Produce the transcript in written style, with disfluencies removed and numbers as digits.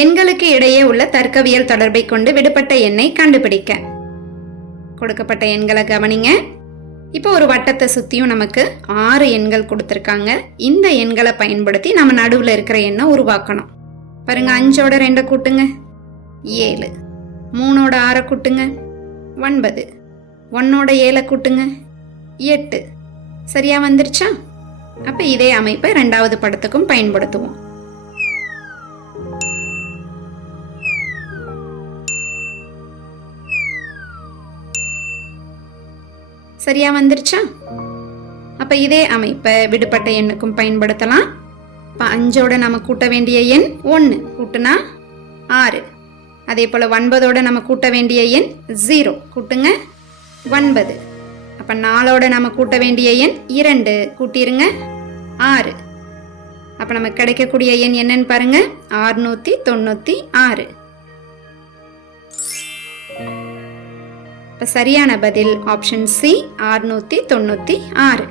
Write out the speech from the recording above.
எண்களுக்கு இடையே உள்ள தர்க்கவியல் தொடர்பை கொண்டு விடுபட்ட எண்ணை கண்டுபிடிக்க. கொடுக்கப்பட்ட எண்களை கவனிங்க. இப்போ ஒரு வட்டத்தை சுத்தியும் நமக்கு 6 எண்கள் கொடுத்திருக்காங்க. இந்த எண்களை பயன்படுத்தி நம்ம நடுவில் இருக்கிற எண்ணை உருவாக்கணும். பாருங்க, 5ஓட 2 கூட்டுங்க 7, 3ஓட 6 கூட்டுங்க 9, 1ஓட 7 கூட்டுங்க 8. சரியா வந்துருச்சா? அப்ப இதே அமைப்பை 2வது படத்துக்கும் பயன்படுத்துவோம். சரியா வந்துருச்சா? அப்ப இதே அமைப்பை விடுபட்ட எண்ணுக்கும் பயன்படுத்தலாம். இப்ப 5ஓட நம்ம கூட்ட வேண்டிய எண் 1 கூட்டுனா 6. அதே போல 9ஓட நம்ம கூட்ட வேண்டிய எண் 0 கூட்டுங்க 9. அப்ப 4ஓட நம்ம கூட்ட வேண்டிய எண் 2 கூட்டிருங்க 6. அப்ப நமக்கு கிடைக்கக்கூடிய எண் என்னன்னு பாருங்க, 696. இப்ப சரியான பதில் ஆப்ஷன் சி, 696.